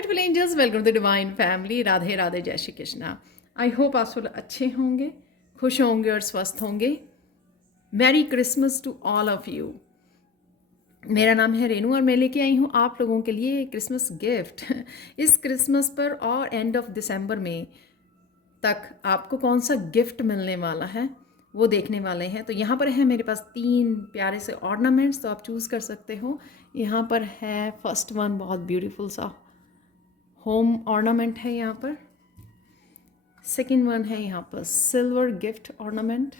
Beautiful angels, welcome to divine family. Radhe Radhe, जय Shri Krishna. I hope आप सब अच्छे होंगे, खुश होंगे और स्वस्थ होंगे। Merry Christmas to all of you. मेरा नाम है रेनू और मैं लेके आई हूँ आप लोगों के लिए क्रिसमस गिफ्ट। इस क्रिसमस पर और एंड ऑफ दिसंबर में तक आपको कौन सा गिफ्ट मिलने वाला है वो देखने वाले हैं। तो यहाँ पर है मेरे पास 3 प्यारे से ऑर्नामेंट्स, तो आप चूज़ कर सकते हो। यहाँ पर है फर्स्ट वन, बहुत ब्यूटीफुल सा होम ऑर्नामेंट है यहाँ पर। सेकंड वन है यहाँ पर सिल्वर गिफ्ट ऑर्नामेंट,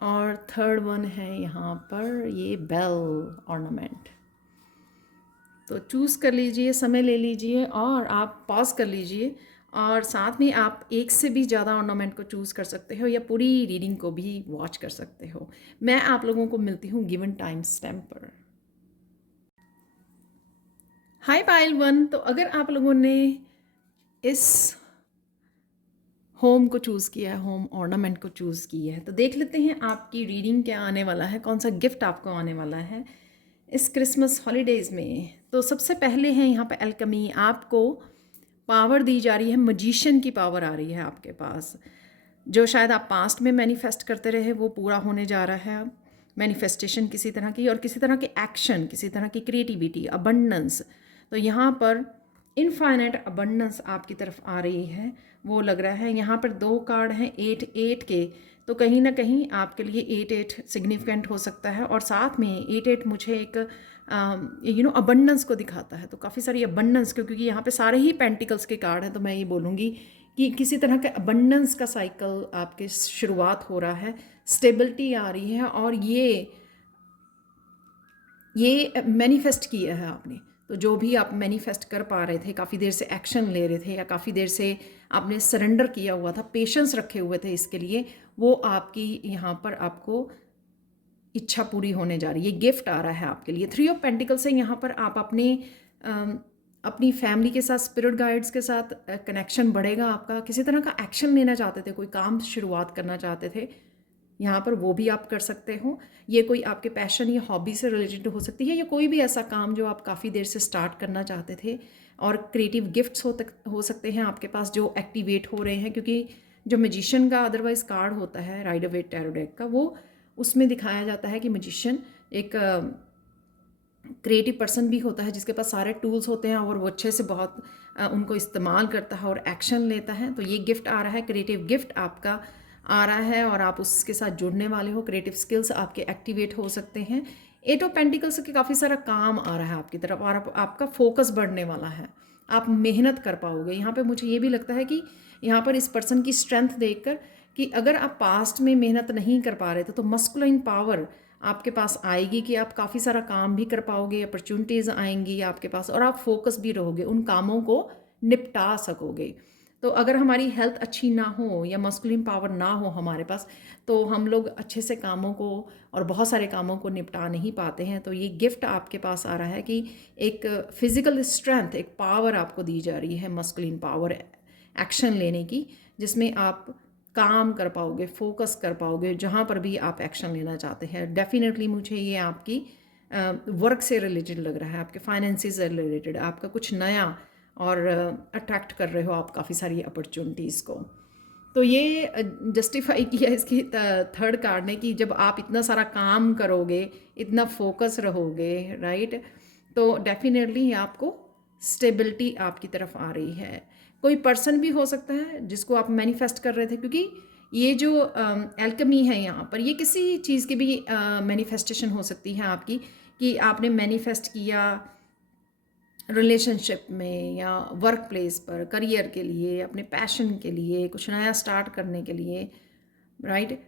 और थर्ड वन है यहाँ पर ये बेल ऑर्नामेंट। तो चूज़ कर लीजिए, समय ले लीजिए और आप पॉज कर लीजिए, और साथ में आप एक से भी ज़्यादा ऑर्नामेंट को चूज़ कर सकते हो या पूरी रीडिंग को भी वॉच कर सकते हो। मैं आप लोगों को मिलती हूँ गिवन टाइम स्टैम्प पर। हाय पाइल वन। तो अगर आप लोगों ने इस होम को चूज़ किया है, होम ऑर्नामेंट को चूज़ किया है, तो देख लेते हैं आपकी रीडिंग क्या आने वाला है, कौन सा गिफ्ट आपको आने वाला है इस क्रिसमस हॉलीडेज़ में। तो सबसे पहले है यहाँ पे एल्केमी। आपको पावर दी जा रही है, मजिशियन की पावर आ रही है आपके पास। जो शायद आप पास्ट में मैनिफेस्ट करते रहे वो पूरा होने जा रहा है। मैनिफेस्टेशन किसी तरह की, और किसी तरह के एक्शन, किसी तरह की क्रिएटिविटी, अबंडेंस। तो यहाँ पर इनफाइनाइट अबंडेंस आपकी तरफ आ रही है, वो लग रहा है। यहाँ पर 2 कार्ड हैं 8-8 के, तो कहीं ना कहीं आपके लिए 8-8 सिग्निफिकेंट हो सकता है। और साथ में 8-8 मुझे एक अबंडेंस को दिखाता है। तो काफ़ी सारी अबंडेंस, क्योंकि यहाँ पे सारे ही पेंटिकल्स के कार्ड हैं, तो मैं ये बोलूँगी कि किसी तरह का अबंडेंस का साइकिल आपके शुरुआत हो रहा है। स्टेबिलिटी आ रही है, और ये मैनिफेस्ट किया है आपने। तो जो भी आप मैनिफेस्ट कर पा रहे थे, काफ़ी देर से एक्शन ले रहे थे, या काफ़ी देर से आपने सरेंडर किया हुआ था, पेशेंस रखे हुए थे इसके लिए, वो आपकी यहाँ पर आपको इच्छा पूरी होने जा रही है। गिफ्ट आ रहा है आपके लिए। 3 ऑफ पेंटिकल से यहाँ पर आप अपनी फैमिली के साथ, स्पिरिट गाइड्स के साथ कनेक्शन बढ़ेगा आपका। किसी तरह का एक्शन लेना चाहते थे, कोई काम शुरुआत करना चाहते थे, यहाँ पर वो भी आप कर सकते हो। ये कोई आपके पैशन या हॉबी से रिलेटेड हो सकती है, या कोई भी ऐसा काम जो आप काफ़ी देर से स्टार्ट करना चाहते थे। और क्रिएटिव गिफ्ट्स हो सकते हैं आपके पास जो एक्टिवेट हो रहे हैं, क्योंकि जो मैजिशियन का अदरवाइज कार्ड होता है राइडर वेट टैरो डेक का, वो उसमें दिखाया जाता है कि मैजिशियन एक क्रिएटिव पर्सन भी होता है जिसके पास सारे टूल्स होते हैं, और वो अच्छे से बहुत उनको इस्तेमाल करता है और एक्शन लेता है। तो ये गिफ्ट आ रहा है, क्रिएटिव गिफ्ट आपका आ रहा है, और आप उसके साथ जुड़ने वाले हो। क्रिएटिव स्किल्स आपके एक्टिवेट हो सकते हैं। 8 ऑफ पेंटिकल्स के काफ़ी सारा काम आ रहा है आपकी तरफ, और आपका फोकस बढ़ने वाला है। आप मेहनत कर पाओगे। यहाँ पे मुझे ये भी लगता है कि यहाँ पर इस पर्सन की स्ट्रेंथ देखकर, कि अगर आप पास्ट में मेहनत नहीं कर पा रहे थे, तो मस्कुलाइन पावर आपके पास आएगी कि आप काफ़ी सारा काम भी कर पाओगे, अपॉर्चुनिटीज़ आएंगी आपके पास, और आप फोकस भी रहोगे, उन कामों को निपटा सकोगे। तो अगर हमारी हेल्थ अच्छी ना हो या मस्कुलिन पावर ना हो हमारे पास, तो हम लोग अच्छे से कामों को और बहुत सारे कामों को निपटा नहीं पाते हैं। तो ये गिफ्ट आपके पास आ रहा है कि एक फिज़िकल स्ट्रेंथ, एक पावर आपको दी जा रही है, मस्कुलिन पावर एक्शन लेने की, जिसमें आप काम कर पाओगे, फोकस कर पाओगे जहाँ पर भी आप एक्शन लेना चाहते हैं। डेफिनेटली मुझे ये आपकी वर्क से रिलेटेड लग रहा है, आपके फाइनेंसिस से रिलेटेड, आपका कुछ नया, और अट्रैक्ट कर रहे हो आप काफ़ी सारी अपॉर्चुनिटीज़ को। तो ये जस्टिफाई किया इसकी थर्ड कार्ड ने, कि जब आप इतना सारा काम करोगे, इतना फोकस रहोगे, राइट, तो डेफिनेटली आपको स्टेबिलिटी आपकी तरफ आ रही है। कोई पर्सन भी हो सकता है जिसको आप मैनिफेस्ट कर रहे थे, क्योंकि ये जो एल्केमी है यहाँ पर, ये किसी चीज़ की भी मैनिफेस्टेशन हो सकती है आपकी, कि आपने मैनिफेस्ट किया रिलेशनशिप में, या वर्क प्लेस पर, करियर के लिए, अपने पैशन के लिए, कुछ नया स्टार्ट करने के लिए, राइट,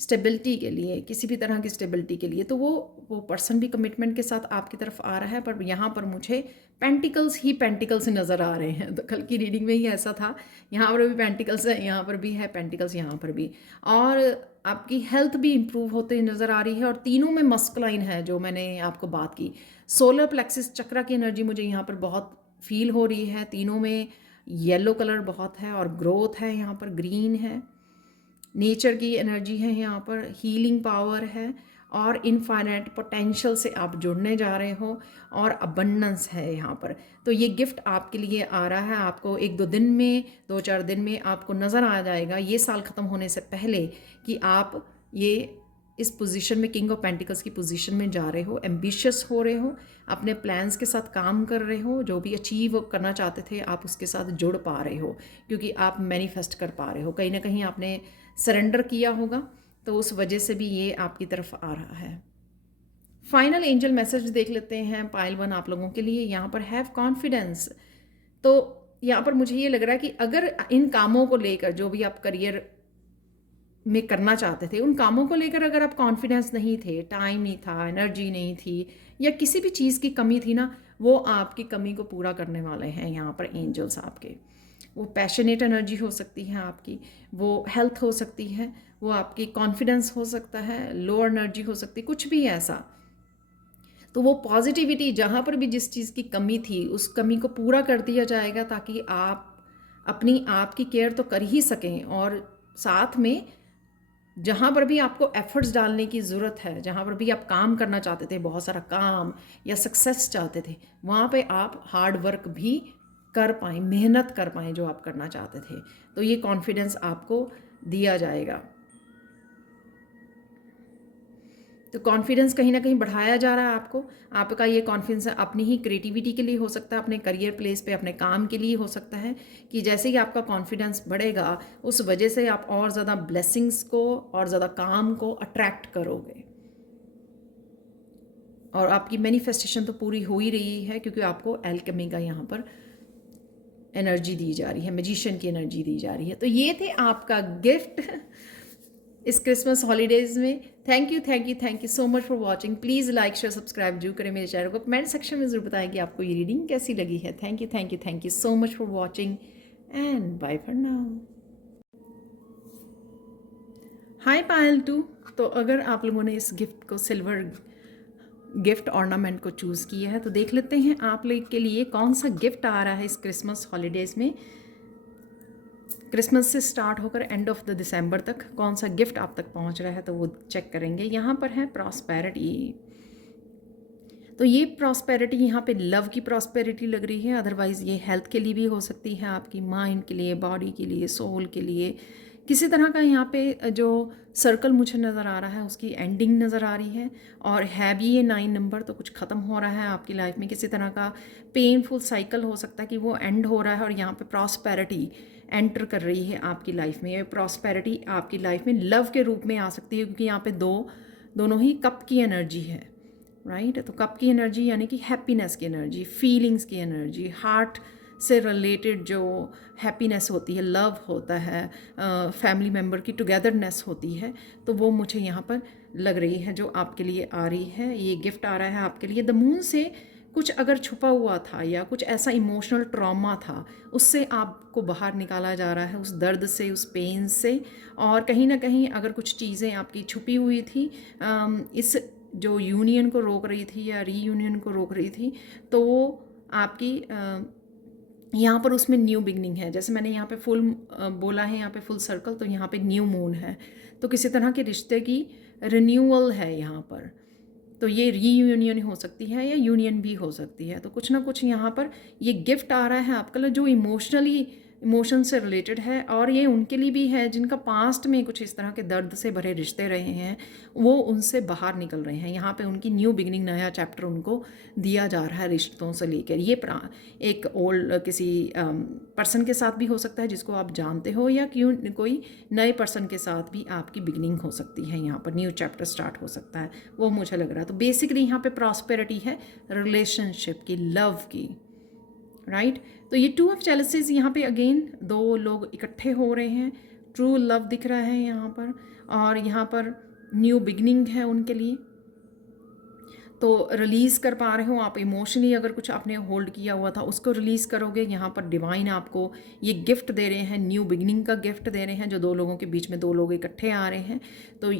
स्टेबिलिटी के लिए, किसी भी तरह की स्टेबिलिटी के लिए। तो वो पर्सन भी कमिटमेंट के साथ आपकी तरफ आ रहा है। पर यहाँ पर मुझे पेंटिकल्स ही पेंटिकल्स नज़र आ रहे हैं। तो कल की रीडिंग में ही ऐसा था, यहाँ पर भी पेंटिकल्स है, यहाँ पर भी है पेंटिकल्स, यहाँ पर भी। और आपकी हेल्थ भी इम्प्रूव होते नज़र आ रही है, और तीनों में मस्कुलाइन है जो मैंने आपको बात की। सोलर प्लेक्सिस चक्रा की एनर्जी मुझे यहाँ पर बहुत फील हो रही है। तीनों में येलो कलर बहुत है, और ग्रोथ है, यहाँ पर ग्रीन है, नेचर की एनर्जी है, यहाँ पर हीलिंग पावर है, और इनफाइनाइट पोटेंशियल से आप जुड़ने जा रहे हो और अबंडेंस है यहाँ पर। तो ये गिफ्ट आपके लिए आ रहा है, आपको 1-2 दिन में, 2-4 दिन में आपको नज़र आ जाएगा ये साल ख़त्म होने से पहले कि आप ये इस पोजीशन में, किंग ऑफ पेंटिकल्स की पोजीशन में जा रहे हो, एम्बिशियस हो रहे हो, अपने प्लान्स के साथ काम कर रहे हो, जो भी अचीव करना चाहते थे आप उसके साथ जुड़ पा रहे हो, क्योंकि आप मैनिफेस्ट कर पा रहे हो, कहीं ना कहीं आपने सरेंडर किया होगा, तो उस वजह से भी ये आपकी तरफ आ रहा है। फाइनल एंजल मैसेज देख लेते हैं पाइल 1 आप लोगों के लिए। यहाँ पर हैव कॉन्फिडेंस। तो यहाँ पर मुझे ये लग रहा है कि अगर इन कामों को लेकर, जो भी आप करियर में करना चाहते थे, उन कामों को लेकर अगर आप कॉन्फिडेंस नहीं थे, टाइम नहीं था, एनर्जी नहीं थी, या किसी भी चीज़ की कमी थी ना, वो आपकी कमी को पूरा करने वाले हैं यहाँ पर एंजल्स आपके। वो पैशनेट एनर्जी हो सकती है आपकी, वो हेल्थ हो सकती है, वो आपकी कॉन्फिडेंस हो सकता है, लो एनर्जी हो सकती है, कुछ भी ऐसा। तो वो पॉजिटिविटी, जहाँ पर भी जिस चीज़ की कमी थी उस कमी को पूरा कर दिया जाएगा, ताकि आप अपनी आप की केयर तो कर ही सकें, और साथ में जहाँ पर भी आपको एफर्ट्स डालने की ज़रूरत है, जहाँ पर भी आप काम करना चाहते थे, बहुत सारा काम या सक्सेस चाहते थे, वहाँ पे आप हार्ड वर्क भी कर पाएँ, मेहनत कर पाएँ जो आप करना चाहते थे। तो ये कॉन्फिडेंस आपको दिया जाएगा। तो कॉन्फिडेंस कहीं ना कहीं बढ़ाया जा रहा है आपको। आपका ये कॉन्फिडेंस अपनी ही क्रिएटिविटी के लिए हो सकता है, अपने करियर प्लेस पे, अपने काम के लिए हो सकता है, कि जैसे ही आपका कॉन्फिडेंस बढ़ेगा उस वजह से आप और ज़्यादा ब्लेसिंग्स को और ज़्यादा काम को अट्रैक्ट करोगे, और आपकी मैनिफेस्टेशन तो पूरी हो ही रही है, क्योंकि आपको एल्केमी का यहाँ पर एनर्जी दी जा रही है, मैजिशियन की एनर्जी दी जा रही है। तो ये थे आपका गिफ्ट इस क्रिसमस हॉलीडेज़ में। Thank you so much for watching. Please like share subscribe जरूर करें मेरे चैनल को। कमेंट सेक्शन में ज़रूर बताएं कि आपको ये रीडिंग कैसी लगी है। Thank you so much for watching and bye for now. Hi Payal 2। तो अगर आप लोगों ने इस गिफ्ट को, सिल्वर गिफ्ट ऑर्नामेंट को चूज़ किया है, तो देख लेते हैं आप लोग के लिए कौन सा गिफ्ट आ रहा है इस क्रिसमस हॉलीडेज़ में। क्रिसमस से स्टार्ट होकर एंड ऑफ द दिसंबर तक कौन सा गिफ्ट आप तक पहुंच रहा है, तो वो चेक करेंगे। यहाँ पर है प्रॉस्पेरिटी। तो ये प्रॉस्पेरिटी यहाँ पे लव की प्रॉस्पेरिटी लग रही है, अदरवाइज़ ये हेल्थ के लिए भी हो सकती है, आपकी माइंड के लिए, बॉडी के लिए, सोल के लिए। किसी तरह का यहाँ पे जो सर्कल मुझे नज़र आ रहा है उसकी एंडिंग नज़र आ रही है, और है भी ये 9 नंबर, तो कुछ ख़त्म हो रहा है आपकी लाइफ में। किसी तरह का पेनफुल साइकिल हो सकता है कि वो एंड हो रहा है, और यहाँ पे प्रॉस्पेरिटी एंटर कर रही है आपकी लाइफ में। ये प्रॉस्पेरिटी आपकी लाइफ में लव के रूप में आ सकती है, क्योंकि यहाँ पे दोनों ही कप की एनर्जी है, राइट। तो कप की एनर्जी यानी कि हैप्पीनेस की एनर्जी, फीलिंग्स की एनर्जी, हार्ट से रिलेटेड जो हैप्पीनेस होती है, लव होता है, फैमिली मेम्बर की टुगेदरनेस होती है, तो वो मुझे यहाँ पर लग रही है जो आपके लिए आ रही है। ये गिफ्ट आ रहा है आपके लिए। द मून से कुछ अगर छुपा हुआ था या कुछ ऐसा इमोशनल ट्रॉमा था, उससे आपको बाहर निकाला जा रहा है, उस दर्द से, उस पेन से। और कहीं ना कहीं अगर कुछ चीज़ें आपकी छुपी हुई थी, इस जो यूनियन को रोक रही थी या रीयूनियन को रोक रही थी, तो वो आपकी यहाँ पर उसमें न्यू बिगनिंग है। जैसे मैंने यहाँ पे फुल बोला है, यहाँ पे फुल सर्कल, तो यहाँ पे न्यू मून है, तो किसी तरह के रिश्ते की रिन्यूअल है यहाँ पर। तो ये रीयूनियन हो सकती है या यूनियन भी हो सकती है। तो कुछ ना कुछ यहाँ पर ये गिफ्ट आ रहा है आपके लिए जो इमोशन से रिलेटेड है, और ये उनके लिए भी है जिनका पास्ट में कुछ इस तरह के दर्द से भरे रिश्ते रहे हैं, वो उनसे बाहर निकल रहे हैं। यहाँ पे उनकी न्यू बिगनिंग, नया चैप्टर उनको दिया जा रहा है रिश्तों से लेकर। ये एक ओल्ड किसी पर्सन के साथ भी हो सकता है जिसको आप जानते हो, या कोई नए पर्सन के साथ भी आपकी बिगनिंग हो सकती है, यहाँ पर न्यू चैप्टर स्टार्ट हो सकता है, वो मुझे लग रहा है। तो बेसिकली यहाँ पे प्रॉस्पेरिटी है रिलेशनशिप की, लव की, राइट। तो ये 2 ऑफ चैलेंजेस यहाँ पे अगेन 2 लोग इकट्ठे हो रहे हैं, ट्रू लव दिख रहा है यहाँ पर, और यहाँ पर न्यू बिगनिंग है उनके लिए। तो रिलीज़ कर पा रहे हो आप इमोशनली, अगर कुछ आपने होल्ड किया हुआ था उसको रिलीज़ करोगे। यहाँ पर डिवाइन आपको ये गिफ्ट दे रहे हैं, न्यू बिगनिंग का गिफ्ट दे रहे हैं, जो दो लोगों के बीच में दो लोग इकट्ठे आ रहे हैं। तो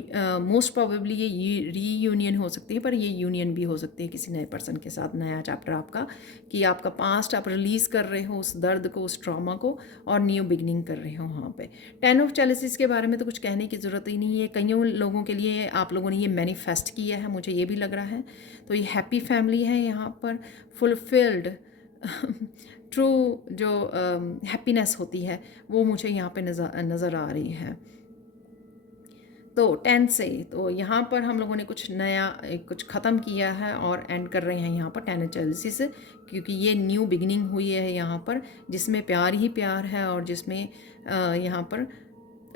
मोस्ट प्रोबेबली ये रीयूनियन हो सकती है, पर ये यूनियन भी हो सकती है किसी नए पर्सन के साथ, नया चैप्टर आपका, कि आपका पास्ट आप रिलीज़ कर रहे हो उस दर्द को, उस ट्रॉमा को, और न्यू बिगनिंग कर रहे हो वहाँ पे। 10 ऑफ चैलेसिस के बारे में तो कुछ कहने की ज़रूरत ही नहीं है। कईयों लोगों के लिए आप लोगों ने ये मैनिफेस्ट किया है, मुझे ये भी लग रहा है। तो ये हैप्पी फैमिली है यहाँ पर, फुलफिल्ड ट्रू जो हैप्पीनेस होती है वो मुझे यहाँ पे नज़र आ रही है। तो 10 से तो यहाँ पर हम लोगों ने कुछ नया कुछ ख़त्म किया है और एंड कर रहे हैं यहाँ पर 10 चैलेसिस, क्योंकि ये न्यू बिगिनिंग हुई है यहाँ पर, जिसमें प्यार ही प्यार है और जिसमें यहाँ पर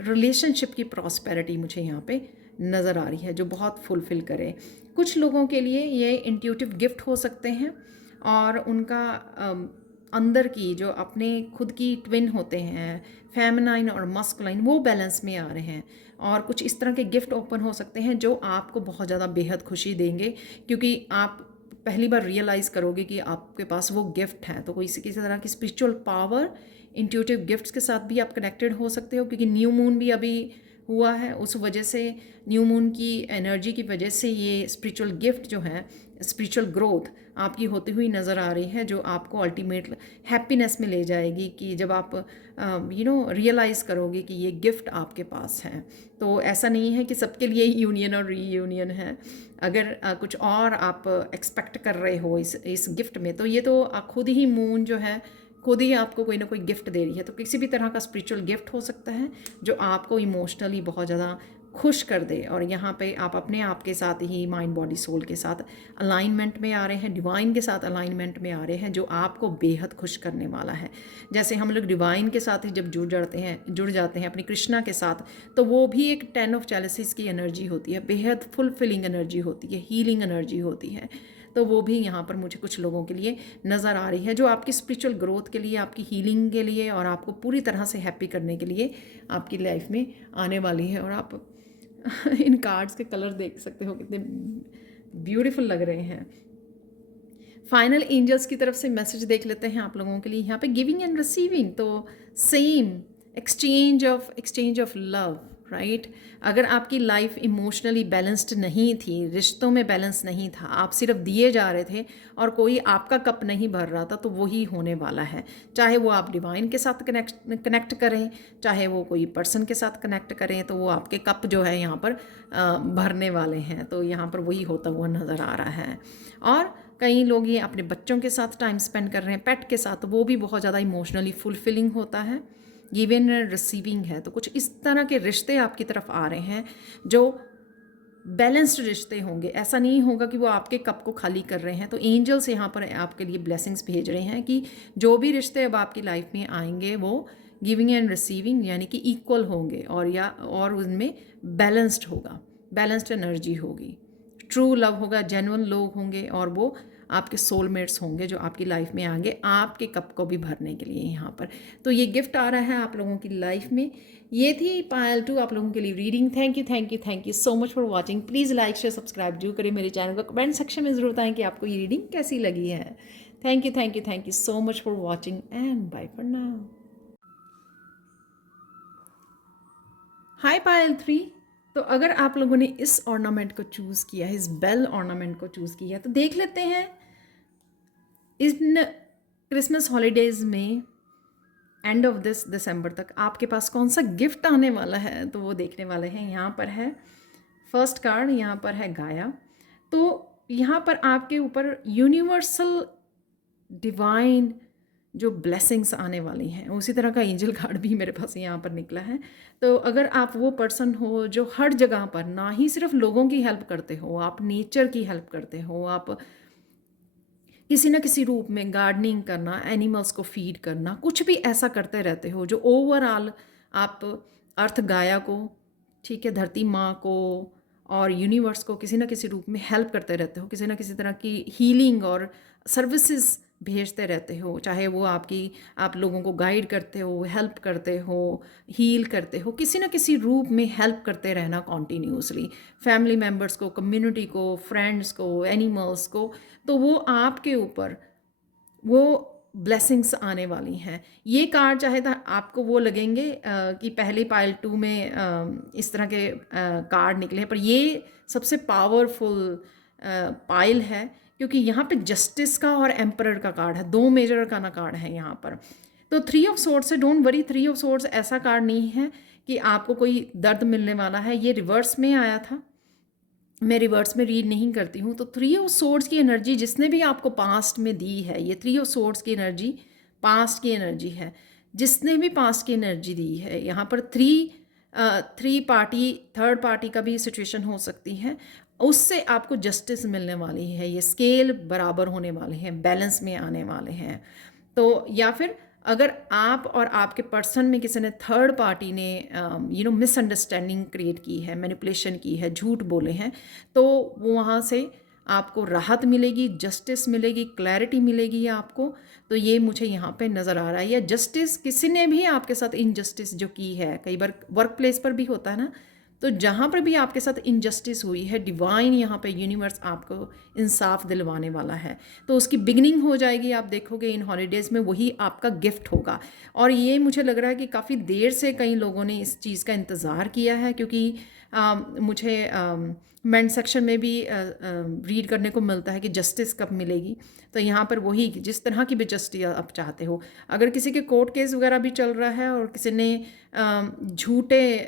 रिलेशनशिप की प्रॉस्पेरिटी मुझे यहाँ पे नज़र आ रही है, जो बहुत फुलफ़िल करे। कुछ लोगों के लिए ये इंट्यूटिव गिफ्ट हो सकते हैं, और उनका अंदर की जो अपने खुद की ट्विन होते हैं, फेमिनाइन और मस्कुलाइन, वो बैलेंस में आ रहे हैं। और कुछ इस तरह के गिफ्ट ओपन हो सकते हैं जो आपको बहुत ज़्यादा बेहद खुशी देंगे, क्योंकि आप पहली बार रियलाइज़ करोगे कि आपके पास वो गिफ्ट है। तो कोई किसी तरह की स्पिरिचुअल पावर, इंट्यूटिव गिफ्ट्स के साथ भी आप कनेक्टेड हो सकते हो, क्योंकि न्यू मून भी अभी हुआ है, उस वजह से न्यू मून की एनर्जी की वजह से ये स्पिरिचुअल गिफ्ट जो है, स्पिरिचुअल ग्रोथ आपकी होती हुई नज़र आ रही है, जो आपको अल्टीमेट हैप्पीनेस में ले जाएगी, कि जब आप रियलाइज़ करोगे कि ये गिफ्ट आपके पास है। तो ऐसा नहीं है कि सबके लिए यूनियन और रीयूनियन है। अगर कुछ और आप एक्सपेक्ट कर रहे हो इस गिफ्ट में, तो ये तो खुद ही मून जो है खुद ही आपको कोई ना कोई गिफ्ट दे रही है। तो किसी भी तरह का स्पिरिचुअल गिफ्ट हो सकता है जो आपको इमोशनली बहुत ज़्यादा खुश कर दे। और यहाँ पे आप अपने आप के साथ ही, माइंड बॉडी सोल के साथ अलाइनमेंट में आ रहे हैं, डिवाइन के साथ अलाइनमेंट में आ रहे हैं, जो आपको बेहद खुश करने वाला है। जैसे हम लोग डिवाइन के साथ ही जब जुड़ जाते हैं अपनी कृष्णा के साथ, तो वो भी एक 10 ऑफ चैलेसिस की एनर्जी होती है, बेहद फुलफिलिंग एनर्जी होती है, हीलिंग एनर्जी होती है। तो वो भी यहाँ पर मुझे कुछ लोगों के लिए नज़र आ रही है, जो आपकी स्पिरिचुअल ग्रोथ के लिए, आपकी हीलिंग के लिए, और आपको पूरी तरह से हैप्पी करने के लिए आपकी लाइफ में आने वाली है। और आप इन कार्ड्स के कलर देख सकते हो कितने ब्यूटीफुल लग रहे हैं। फाइनल एंजल्स की तरफ से मैसेज देख लेते हैं आप लोगों के लिए यहाँ पे, गिविंग एंड रिसीविंग। तो same exchange of love, right. अगर आपकी लाइफ इमोशनली बैलेंस्ड नहीं थी, रिश्तों में बैलेंस नहीं था, आप सिर्फ दिए जा रहे थे और कोई आपका कप नहीं भर रहा था, तो वही होने वाला है। चाहे वो आप डिवाइन के साथ कनेक्ट करें, चाहे वो कोई पर्सन के साथ कनेक्ट करें, तो वो आपके कप जो है यहाँ पर भरने वाले हैं। तो यहाँ पर वही होता हुआ नज़र आ रहा है। और कई लोग ये अपने बच्चों के साथ टाइम स्पेंड कर रहे हैं, पेट के साथ, तो वो भी बहुत ज़्यादा इमोशनली फुलफिलिंग होता है। गिवन एंड रिसीविंग है। तो कुछ इस तरह के रिश्ते आपकी तरफ आ रहे हैं जो बैलेंस्ड रिश्ते होंगे। ऐसा नहीं होगा कि वो आपके कप को खाली कर रहे हैं। तो एंजल्स यहाँ पर आपके लिए ब्लेसिंग्स भेज रहे हैं कि जो भी रिश्ते अब आपकी लाइफ में आएंगे वो गिविंग एंड रिसीविंग यानी कि इक्वल होंगे, और उनमें बैलेंस्ड होगा, बैलेंस्ड एनर्जी होगी, ट्रू लव होगा, जेन्युइन लोग होंगे, और वो आपके सोलमेट्स होंगे जो आपकी लाइफ में आएंगे आपके कप को भी भरने के लिए यहाँ पर। तो ये गिफ्ट आ रहा है आप लोगों की लाइफ में। ये थी पायल 2 आप लोगों के लिए reading. Thank you so much for watching. Please like share subscribe जरूर करें मेरे चैनल को। कमेंट सेक्शन में ज़रूर बताएं कि आपको ये रीडिंग कैसी लगी है। Thank you so much for watching and bye for now. Hi Payal 3। तो अगर आप लोगों ने इस ऑर्नामेंट को चूज़ किया है, इस बेल ऑर्नामेंट को चूज़ किया है, तो देख लेते हैं इन क्रिसमस हॉलीडेज़ में एंड ऑफ दिस दिसंबर तक आपके पास कौन सा गिफ्ट आने वाला है, तो वो देखने वाले हैं। यहाँ पर है फर्स्ट कार्ड, यहाँ पर है गाया। तो यहाँ पर आपके ऊपर यूनिवर्सल डिवाइन जो ब्लेसिंग्स आने वाली हैं, उसी तरह का एंजल कार्ड भी मेरे पास यहाँ पर निकला है। तो अगर आप वो पर्सन हो जो हर जगह पर ना ही सिर्फ लोगों की हेल्प करते हो, आप नेचर की हेल्प करते हो, आप किसी न किसी रूप में गार्डनिंग करना, एनिमल्स को फीड करना, कुछ भी ऐसा करते रहते हो जो ओवरऑल आप अर्थ गाया को, ठीक है, धरती माँ को और यूनिवर्स को किसी न किसी रूप में हेल्प करते रहते हो, किसी न किसी तरह की हीलिंग और सर्विसेज भेजते रहते हो, चाहे वो आप लोगों को गाइड करते हो, हेल्प करते हो, हील करते हो, किसी न किसी रूप में हेल्प करते रहना कॉन्टीन्यूसली, फैमिली मेम्बर्स को, कम्युनिटी को, फ्रेंड्स को, एनिमल्स को, तो वो आपके ऊपर वो ब्लेसिंग्स आने वाली हैं। ये कार्ड चाहे तो आपको वो लगेंगे कि पहले पाइल 2 में इस तरह के कार्ड निकले हैं, पर ये सबसे पावरफुल पाइल है, क्योंकि यहाँ पे जस्टिस का और एम्परर का कार्ड है, दो मेजर का ना कार्ड है यहाँ पर। तो 3 ऑफ सोर्ड्स से डोंट वरी, 3 ऑफ सोर्ड्स ऐसा कार्ड नहीं है कि आपको कोई दर्द मिलने वाला है। ये रिवर्स में आया था, मैं रिवर्स में रीड नहीं करती हूँ। तो 3 ऑफ सोर्ड्स की एनर्जी जिसने भी आपको पास्ट में दी है, ये 3 ऑफ सोर्ड्स की एनर्जी पास्ट की एनर्जी है, जिसने भी पास्ट की एनर्जी दी है। यहाँ पर थ्री पार्टी, थर्ड पार्टी का भी सिचुएशन हो सकती है, उससे आपको जस्टिस मिलने वाली है। ये स्केल बराबर होने वाले हैं, बैलेंस में आने वाले हैं। तो या फिर अगर आप और आपके पर्सन में किसी ने, थर्ड पार्टी ने मिसअंडरस्टैंडिंग क्रिएट की है, मैनिपुलेशन की है, झूठ बोले हैं, तो वो वहाँ से आपको राहत मिलेगी, जस्टिस मिलेगी, क्लैरिटी मिलेगी आपको। तो ये मुझे यहाँ पे नज़र आ रहा है। या जस्टिस, किसी ने भी आपके साथ इनजस्टिस जो की है, कई बार वर्क प्लेस पर भी होता है ना, तो जहाँ पर भी आपके साथ इनजस्टिस हुई है, डिवाइन यहाँ पे यूनिवर्स आपको इंसाफ दिलवाने वाला है। तो उसकी बिगनिंग हो जाएगी, आप देखोगे इन हॉलीडेज़ में, वही आपका गिफ्ट होगा। और ये मुझे लग रहा है कि काफ़ी देर से कई लोगों ने इस चीज़ का इंतज़ार किया है, क्योंकि मुझे मेंट सेक्शन में भी रीड करने को मिलता है कि जस्टिस कब मिलेगी। तो यहाँ पर वही, जिस तरह की भी जस्टिस आप चाहते हो, अगर किसी के कोर्ट केस वगैरह भी चल रहा है और किसी ने झूठे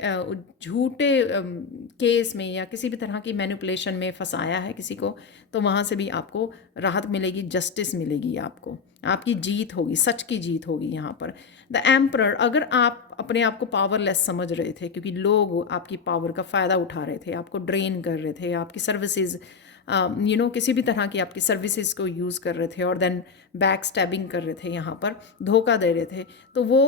केस में या किसी भी तरह की मैनिपुलेशन में फंसाया है किसी को, तो वहाँ से भी आपको राहत मिलेगी, जस्टिस मिलेगी आपको, आपकी जीत होगी, सच की जीत होगी यहाँ पर। द एम्परर, अगर आप अपने आप को पावरलेस समझ रहे थे, क्योंकि लोग आपकी पावर का फ़ायदा उठा रहे थे, आपको ड्रेन कर रहे थे, आपकी सर्विसेज किसी भी तरह की आपकी सर्विसेज को यूज़ कर रहे थे और देन बैक स्टैबिंग कर रहे थे, यहाँ पर धोखा दे रहे थे, तो वो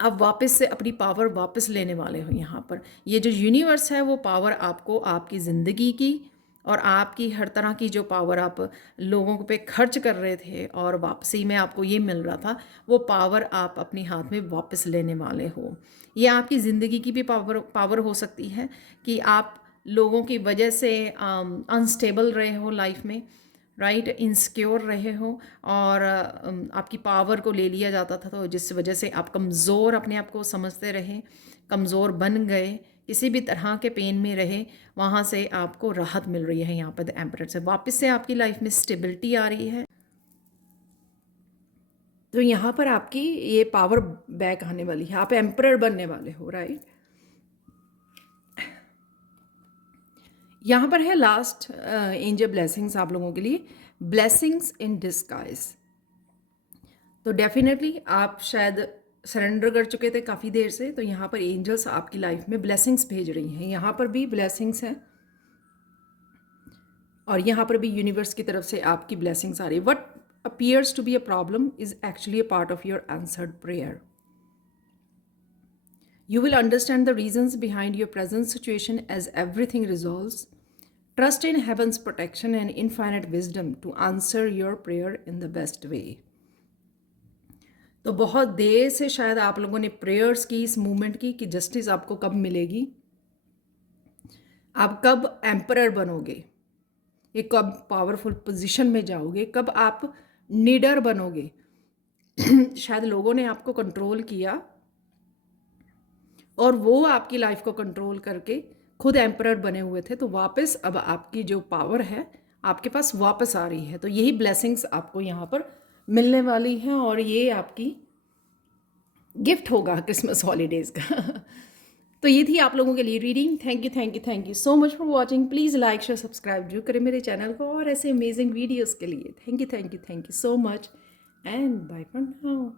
आप वापस से अपनी पावर वापस लेने वाले हो यहाँ पर। ये जो यूनिवर्स है वो पावर आपको आपकी ज़िंदगी की और आपकी हर तरह की जो पावर आप लोगों पे खर्च कर रहे थे और वापसी में आपको ये मिल रहा था, वो पावर आप अपने हाथ में वापस लेने वाले हो। ये आपकी ज़िंदगी की भी पावर हो सकती है कि आप लोगों की वजह से अनस्टेबल रहे हो लाइफ में, राइट, इनसिक्योर रहे हो और आपकी पावर को ले लिया जाता था, तो जिस वजह से आप कमज़ोर अपने आप को समझते रहे, कमज़ोर बन गए, किसी भी तरह के पेन में रहे, वहाँ से आपको राहत मिल रही है यहाँ पर द एम्परर से। वापस से आपकी लाइफ में स्टेबिलिटी आ रही है, तो यहाँ पर आपकी ये पावर बैक आने वाली है, आप एम्परर बनने वाले हो, राइट। यहाँ पर है लास्ट एंजल ब्लेसिंग्स आप लोगों के लिए, ब्लेसिंग्स इन डिस्गाइज। तो डेफिनेटली आप शायद सरेंडर कर चुके थे काफ़ी देर से, तो यहाँ पर एंजल्स आपकी लाइफ में ब्लेसिंग्स भेज रही हैं। यहाँ पर भी ब्लेसिंग्स हैं और यहाँ पर भी यूनिवर्स की तरफ से आपकी ब्लेसिंग्स आ रही है। What appears to be a problem is actually a part of your answered prayer. You will understand the reasons behind your present situation as everything resolves. Trust in heaven's protection and infinite wisdom to answer your prayer in the best way. तो बहुत देर से शायद आप लोगों ने prayers की इस movement की कि जस्टिस आपको कब मिलेगी, आप कब एम्परर बनोगे, ये कब पावरफुल पोजीशन में जाओगे, कब आप नीडर बनोगे। शायद लोगों ने आपको कंट्रोल किया और वो आपकी लाइफ को कंट्रोल करके खुद एम्परर बने हुए थे, तो वापस अब आपकी जो पावर है आपके पास वापस आ रही है। तो यही ब्लेसिंग्स आपको यहाँ पर मिलने वाली हैं और ये आपकी गिफ्ट होगा क्रिसमस हॉलीडेज़ का। तो ये थी आप लोगों के लिए reading. Thank you so much for watching. Please like share subscribe जरूर करें मेरे चैनल को और ऐसे अमेजिंग वीडियोज़ के लिए। Thank you so much and bye for now.